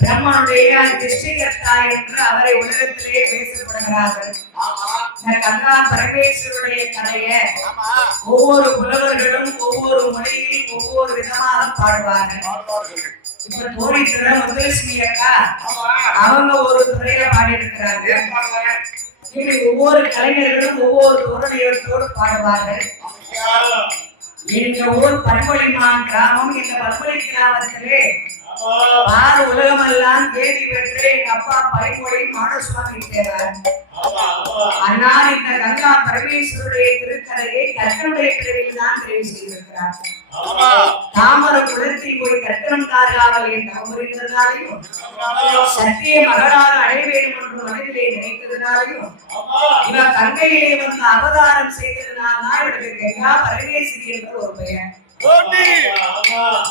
பிரம்மனுடைய திருஷ்டிகர்த்தா என்று அவரை உலகத்திலே பேசப்படுகிறார்கள். கங்கா பரமேஸ்வருடைய கதைய ஒவ்வொரு புலவர்களும் ஒவ்வொரு மொழியில் ஒவ்வொரு விதமாக பாடுவார்கள். இப்ப தோழித்திர முதலட்சுமி அக்கா அவங்க ஒரு துறையில பாடி இருக்கிறாங்க. இப்படி ஒவ்வொரு கலைஞர்களும் ஒவ்வொரு தோரணையோடு பாடுவார்கள். எங்க ஊர் பண்பொழிமான் கிராமம். இந்த பண்பொழி கிராமத்திலே பாரு உலகமெல்லாம் தேடி பெற்று எங்க அப்பா பைமொழி மாடசுவாமி தேவார். அண்ணார் இந்த கங்கா பரமேஸ்வருடைய திருக்கதையை கர்த்தனுடைய பிரிவில் தான் தெரிவு செய்திருக்கிறார். தாமர குளத்தில் போய் கர்த்தனம் தாராவல் என்று அமர்ந்ததாலையும் சத்திய மகளாக அடைய வேண்டும் என்று மனதிலே நினைத்ததுனாலையும் இவர் கங்கையிலே வந்து அவதாரம் செய்ததுனால்தான் இவருக்கு கங்கா பரமேஸ்வரி என்ற ஒரு பெயர்.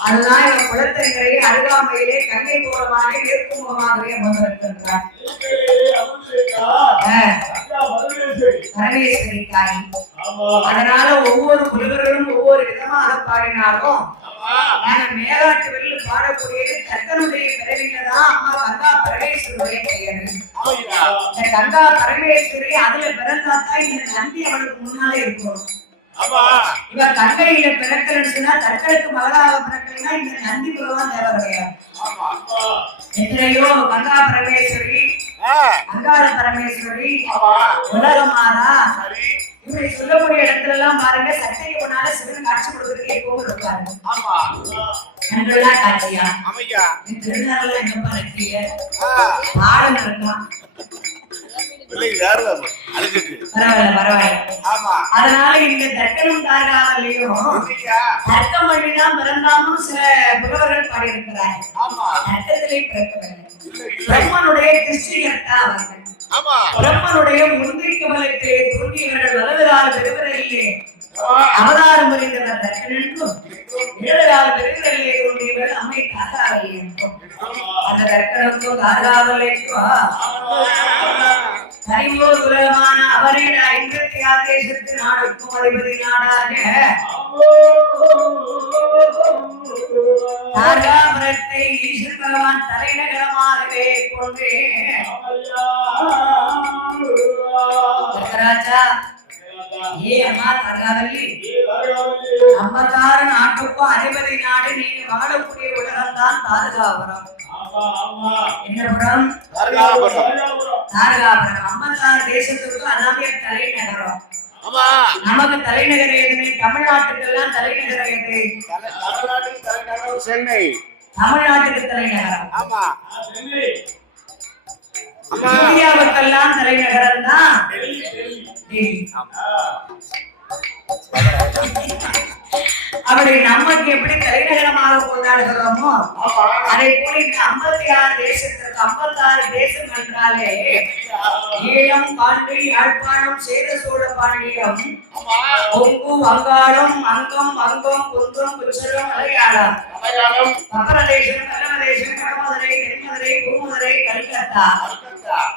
அதுதான் இவர் குளத்தங்கரை அருகாமையிலே கங்கை மூலமாக இருக்கும் முகமாகவே அமர்ந்திருக்கின்றார். பரமேஸ்வரி தாய். அதனால ஒவ்வொரு புலவர்களும் ஒவ்வொரு விதமாக பாடினாலும் மேலாட்டு வெளியில் பாடக்கூடியது கர்த்தனுடைய பிறவிலதான் அம்மா கங்கா பரமேஸ்வருடைய பெயர். இந்த கங்கா பரமேஸ்வரி அதுல பிறந்தாத்தான் இந்த நந்தி அவளுக்கு முன்னாலே இருக்கும். இவர் கங்கையில பிறக்கலன்னா தற்களுக்கு மகளாக பிறக்கலைன்னா இந்த நந்தி பகவான் தேவை கிடையாது. எத்தனையோ கங்கா பரமேஸ்வரி, அங்கார பரமேஸ்வரி, உலகமாதா இப்படி சொல்லக்கூடிய இடத்துல எல்லாம் பாருங்க சட்டைக்கு முன்னால சிவன் காட்சி கொடுத்துட்டு எப்பவும் இருப்பாரு. காட்சியா திருநாள் எங்கப்பா நெற்றிய பாடம் இருக்கான். அதனால இந்த தர்க்கனும் தாராவல்லையும் தர்க்கம் பண்ணிதான் பிறந்தாலும் சில புலவர்கள் பாடியிருக்கிறார்கள். தர்க்கத்திலே பிறக்கவில்லை. பிரம்மனுடைய திருஷ்டிகர்த்தா அவர்கள். பிரம்மனுடைய முந்தை கமலத்திலே தோன்றியவர்கள் வலதுகால பெருவரையிலே அவதாரம் புரிந்தவர் தர்க்கன் என்றும் இடதுகால பெருவரையிலே தோன்றியவர் அம்மை தாராவல்லி என்றும் அந்த தர்க்கனுக்கும் தாராவல்லிக்கும் அறிவோர் உலகமான அவரே 56 தேசத்து நாடுக்கும் அதிபதி நாடாக தாராபுரத்தை ஈஸ்வர பகவான் தலைநகரமாகவே கொண்டு ராஜா அம்மா தாராவல்லி 56 நாட்டுக்கும் அதிபதி நாடு நீங்க வாழக்கூடிய உலகம் தான் தாரகாபுரம். என்ன புறம்? தாரகாபுரம். 56 தேசத்துக்கும் அதாமே தலைநகரம். நமக்கு தலைநகர் எது? தமிழ்நாட்டுக்கெல்லாம் தலைநகரம் எது? தமிழ்நாட்டுக்கு தலைநகரம் சென்னை. தமிழ்நாட்டுக்கு தலைநகரம் இந்தியாவுக்கெல்லாம் தலைநகரம் தான் டெல்லி. அப்படி நமக்கு எப்படி தலைநகரமாக கொண்டாடுகிறோமோ அதை போல இந்த 56 தேசத்திற்கு 56 தேசம் என்றாலே ஈழம், பாண்டி, யாழ்ப்பாணம், சேர சோழ பாண்டியம், கொங்கு, வங்காளம், அங்கம், வங்கம், குன்றம், குச்சலம், மலையாளம், மகரதேசம், கன்னமதேசம், வடமதுரை, தென்மதுரை, பூமதுரை, கல்கத்தா,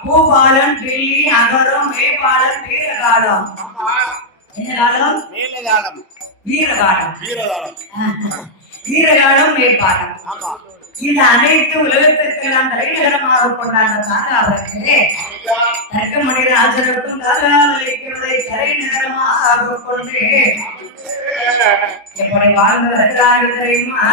பூபாலம், டில்லி, அகரம், மேபாலம், வீரகாலம். என்ன காலம்? வீரகாலம். வீரகாலம், மேற்பாலம். இந்த அனைத்து உலகத்திற்கெல்லாம் தலைநகரமாக கொண்டாட தாராவரே தர்க்கமணி ராஜனுக்கும் தாராவளிக்கிறதை தலைநகரமாக கொண்டு எப்படி வாழ்ந்து வருகிறார்கள் தெரியுமா?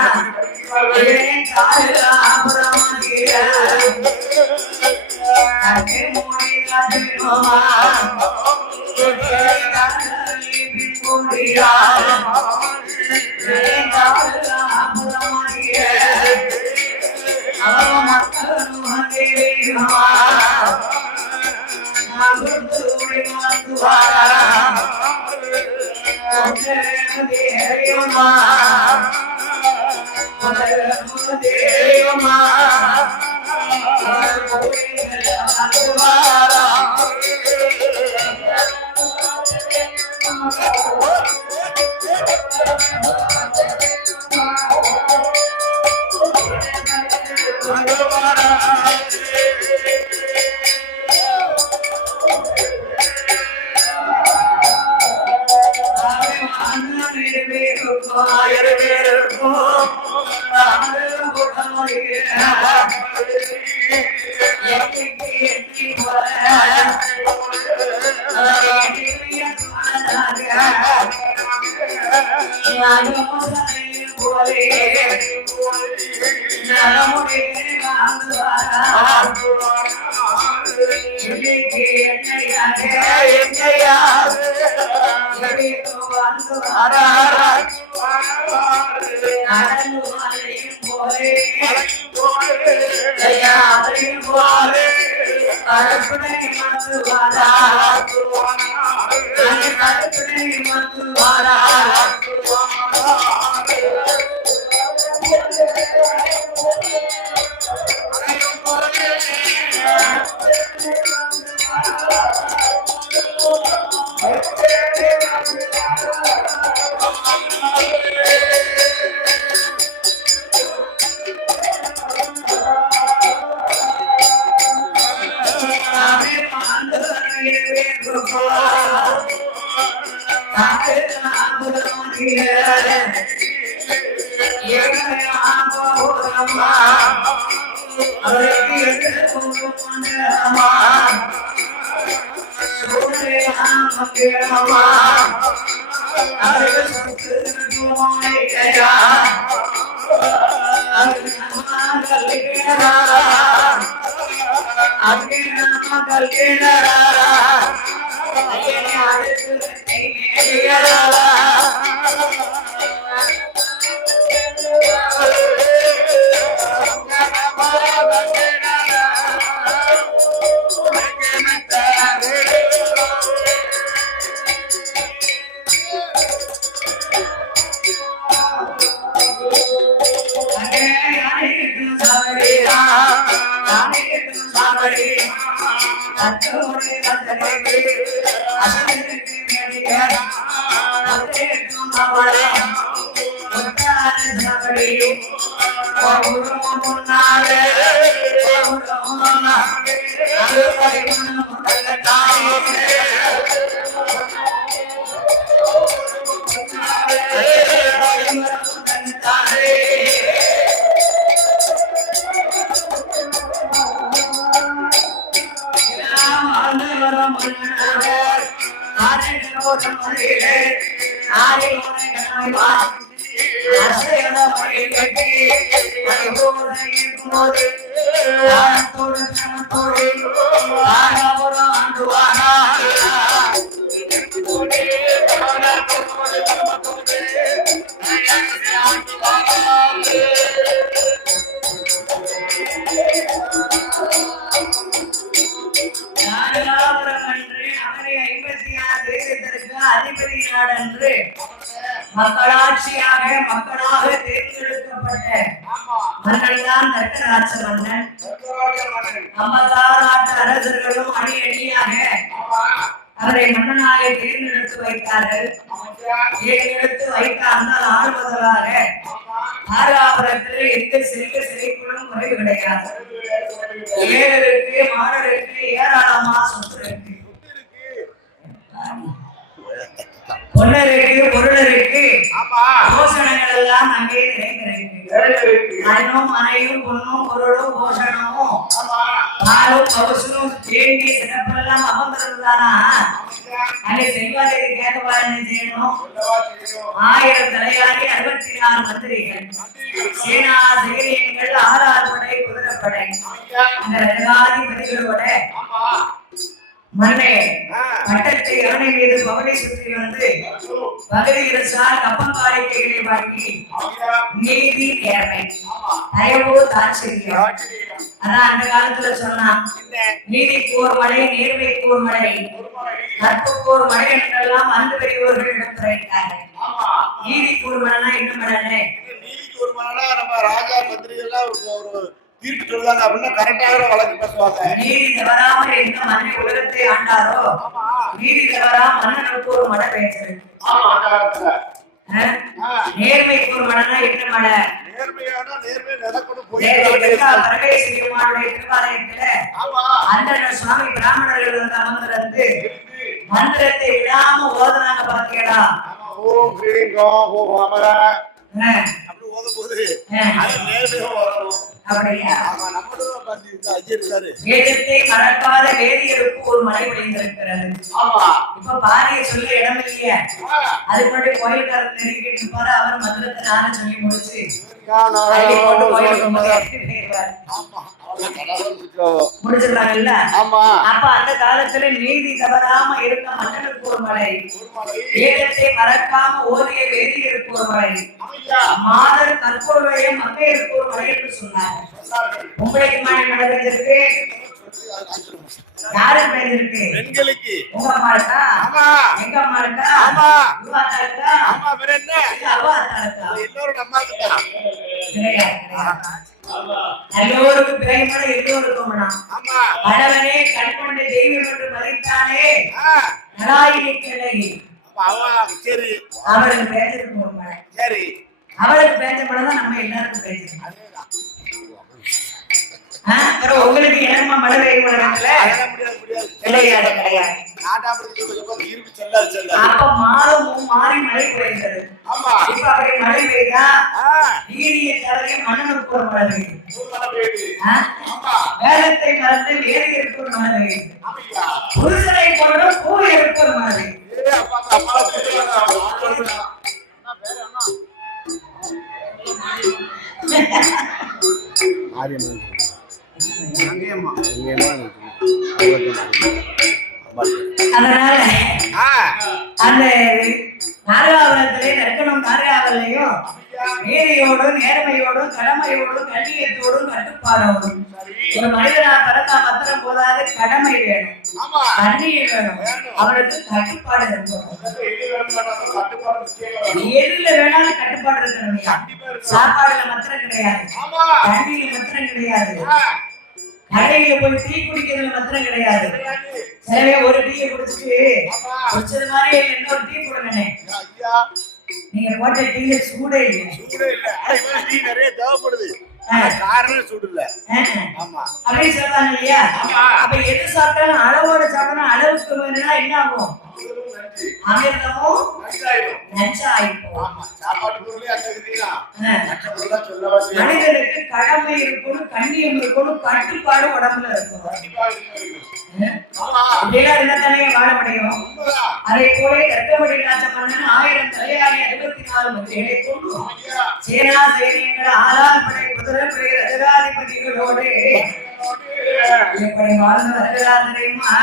தானத்தோடு தனத்தோடு தாராபுரம் ஆண்டுவானா அதிபதி நாடென்று மக்களாட்சியாக மக்களாக தேர்ந்தெடுக்கப்பட்ட மன்னன் தான் தர்க்கராட்ச மன்னன். 56 நாட்டு அரசர்களும் அணி அணியாக அவரை மன்னனாக தேர்ந்தெடுத்து வைத்தார்கள். தேர்ந்தெடுத்து வைத்த அந்த ஆளுவதலாக தாராபுரத்தில் எந்த சிறைக்குள்ளும் குறைவு கிடையாது. ஏழருக்கு மாடருக்கு ஏராளமா சொத்து இருக்கு. பொன்னருக்கு பொருளருக்கு போஷணங்கள் எல்லாம் அங்கே நிறைந்திருக்கு. மண்ணும் மனையும் பொண்ணும் பொருளும் போஷணமும் பாலும் பவுசனும் தேண்டி சிறப்பெல்லாம் அமர்ந்திருந்தானா அங்கே செல்வாதை கேட்கவா என்ன செய்யணும்? 1000 தலையாரி 64 மந்திரிகள் சேனா சைரியங்கள் 6 படை குதிரைப்படை அந்த ரகாதிபதிகளோட மன்னை பட்டத்தை யானை மீது பவனை சுற்றி வந்து பகுதி அரசால் கப்பங்காரிக்கைகளை வாங்கி நீதி நேர்மை தயவு தாட்சியம் அதான் அந்த காலத்துல சொன்னான். நீதிக்கு ஒரு மழை நேர்மைக்கு ஒரு மழை கற்புக்கு ஒரு மழை என்றெல்லாம் அந்த பெரியவர்கள் எடுத்துரைத்தார்கள். நீதிக்கு ஒரு மழைனா என்ன மழை? நீதிக்கு ஒரு மழைனா நம்ம ராஜா மந்திரிகள்லாம் ஒரு தீர்ப்பு சொல்றாங்க அப்படின்னா கரெக்டாக வழக்கு பேசுவாங்க. நீதி தவறாம எந்த மன்னை உலகத்தை ஆண்டாரோ நீதி தவறாம மன்னனுக்கு ஒரு மழை பேசுறது. நேர்மைக்கு ஒரு மழைனா என்ன மழை? நேர்மையான நேர்மை நடக்கணும். பரமேஸ்வரியுமானுடைய திருவாலயத்துல அந்தன சுவாமி பிராமணர்கள் வந்து அமர்ந்திருந்து மந்திரத்தை விடாம ஓதுனாங்க பாத்தீங்களா? ஓம் கிரீங்கம் ஓம் அமர அப்படி ஓதும்போது அது நேர்மையா வரணும். அப்படியா? வேதத்தை மறக்காத வேதியருக்கு ஒரு மழை பொழிந்திருக்கிறது. இப்ப பாரிய சொல்ல இடம் இல்லையா? அதுக்கு முன்னாடி கோயில்காரர் நெருங்கிட்டு இருப்பாரு. அவர் மந்திரத்தை நானும் சொல்லி முடிச்சு முடிச்சிருக்காங்கல்ல. அப்ப அந்த காலத்துல நீதி தவறாம இருந்த மன்னனுக்கு ஒரு மழை, வேதத்தை மறக்காம ஓதிய வேதியருக்கு ஒரு மழை, மாதர் கற்போடைய மங்கையருக்கு ஒரு மழை என்று சொன்னார். உங்களுக்கு மாடி நடந்திருக்கு. யாருக்கு பெயர்ந்திருக்கு? பெண்களுக்கு. உங்க அம்மா இருக்கா? ஆமா. எங்க அம்மா இருக்கா? ஆமா. உங்க அத்தா இருக்கா? ஆமா. வேற என்ன? அவ அத்தா இருக்கா? எல்லாரும் நம்ம கிட்ட. எல்லோருக்கு பிரேமட எல்லோருக்கும் மனம். ஆமா. கடவனே கண்கொண்ட தெய்வம் என்று மதித்தானே நலாயினி கிளை. சரி. அவருக்கு பேசுறதுக்கு ஒரு மழை. சரி. அவருக்கு பேச தான் நம்ம எல்லாருக்கும் பேசுறோம். உங்களுக்கு என்னமா மழை பெய்யும் அப்ப மாதமும் மாறி மழை பெய்கிறது. இப்ப அப்படி மழை பெய்தா நீதியை தவறி மன்னனுக்கு ஒரு மழை பெய்யுது. வேதத்தை மறந்து வேதியருக்கு ஒரு மழை பெய்யுது. புருஷனை கொண்டு பூவியருக்கு ஒரு மழை பெய்யுது. அதனால அந்த நாரகாவரத்திலே நற்கணும் நாரகாவலையும் நீதியோடும் நேர்மையோடும் கடமையோடும் கண்ணியத்தோடும் கட்டுப்பாடோடும் ஒரு மனிதனா பிறந்தா மாத்திரம் போதாது, கடமை வேணும், கண்ணியம் வேணும், அவருக்கு கட்டுப்பாடு இருக்கணும். எதுல வேணாலும் கட்டுப்பாடு இருக்கணும். சாப்பாடுல மாத்திரம் கிடையாது, தண்ணியில மாத்திரம் கிடையாது, கடையில போய் டீ குடிக்கிறதுல மாத்திரம் கிடையாது. எனவே ஒரு டீயை குடிச்சிட்டு குடிச்சது மாதிரி இன்னொரு டீ கொடுங்கண்ணே. நீங்க போட்ட டீல சூடே இல்லை. நிறைய தேவைப்படுது, காரணம் சூடு இல்ல. அப்படின்னு சொல்றாங்க இல்லையா? அப்ப எது சாப்பிட்டாலும் அளவோட சாப்பிடணும். அளவுக்கு வேணும்னா என்ன ஆகும்? அமிர்தமும் நஞ்சாயிப்போம். மனிதனுக்கு கடமை இருக்கணும், கண்ணியம் இருக்கணும், கட்டுப்பாடு உடம்புல இருக்கணும். அப்படியெல்லாம் இருந்தா தானே வாழ முடியும். அதை போல கர்த்தமடி ராஜ மன்னன் 1000 தலையாரி 64 மந்திரிகளை கொண்டு சேனா சைனியங்கள் ஆளால் படை குதிரை படை ரதகாதிபதிகளோடு எப்படி வாழ்ந்து வருகிறார் தெரியுமா?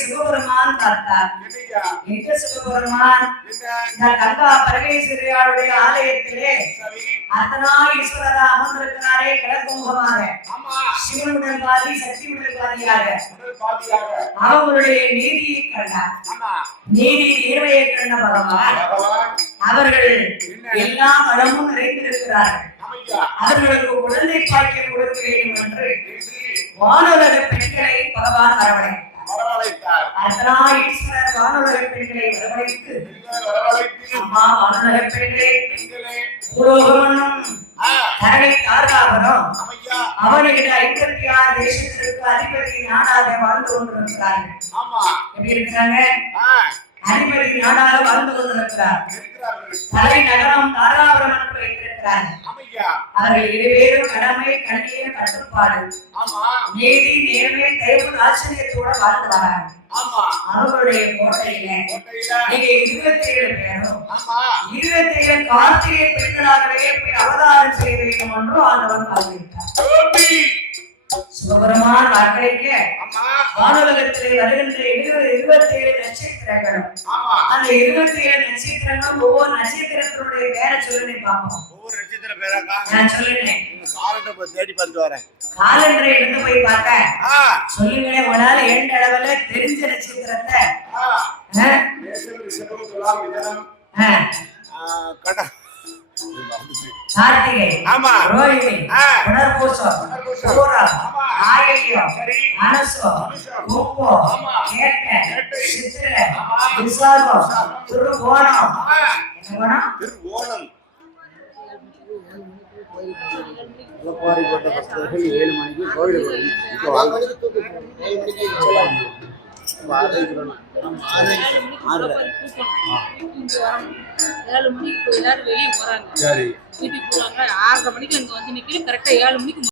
சிவபெருமான் பார்த்தார். சிவபெருமான் கங்கா பரமேஸ்வரியாருடைய ஆலயத்திலே அர்த்தநாரீஸ்வரரா அமர்ந்திருக்கிறாரே கிழக்குமுகமாக சிவனுடன் பாதி சக்தியுடன் பாதியாக அவர்களுடைய நீதியை கண்டார். நீதி நேர்மையை கண்ட பகவான் அவர்கள் எல்லா வளமும் நிறைந்திருக்கிறார்கள். அவர்களுக்கு குழந்தை பாக்கியம் கொடுக்க வேண்டும் என்று வானுலக பெண்களை பகவான் வரவழைத்தார். அர்த்தநாரீஸ்வரர் வானுலக பெண்களை வரவழைத்து அம்மா வானுலக பெண்களே பூலோகமன்னும் தரணி தாரகாபுரம் அவனுக்கு 56 தேசத்திற்கு அதிபதி நாடாக வாழ்ந்து கொண்டிருக்கிறார்கள். எப்படி இருக்கிறாங்க? அதிபதி நாடாக வாழ்ந்து கொண்டிருக்கிறார். தலைநகரம் தாராபுரம் என்று வைத்திருக்கிறார்கள். அவர்கள் இருவேரும் கடமை கண்ணியம் கட்டுப்பாடு நீதி நேர்மை தயவு ஆச்சரியத்தோட வாழ்ந்து வராங்க. அவர்களுடைய கோட்டையில நீங்க 27 பேரும் 27 கார்த்திகை பெண்களாகவே போய் அவதாரம் செய்ய வேண்டும் என்று ஆண்டவன் ஆகிவிட்டார். சிவபெருமான் வாக்களிக்க வானுலகத்திலே வருகின்ற 27 நட்சத்திரங்களும் அந்த 27 நட்சத்திரங்களும் ஒவ்வொரு நட்சத்திரத்தினுடைய பேரை சொல்லி பார்ப்போம். நான் சொல்லுறேன், காலண்டரை எடுத்து போய் பார்க்க சொல்லுங்களேன். உங்களால ஏண்ட அளவுல தெரிஞ்ச நட்சத்திரத்தை கார்த்திகை, ரோஹிணி, புனர்பூசம், பூரம், ஆயில்யம், அனுசம், கும்பம், கேட்டை, சித்திரை, விசாகம், திருவோணம். திருவோணம் கோரிப்பட்ட பக்தர்கள் 7 மணிக்கு கோவிலுக்கு வெளியே போறாங்க. வீட்டுக்கு போறாங்க 6:30 மணிக்கு அங்க வந்து நிக்கிறேன். கரெக்டா 7 மணிக்கு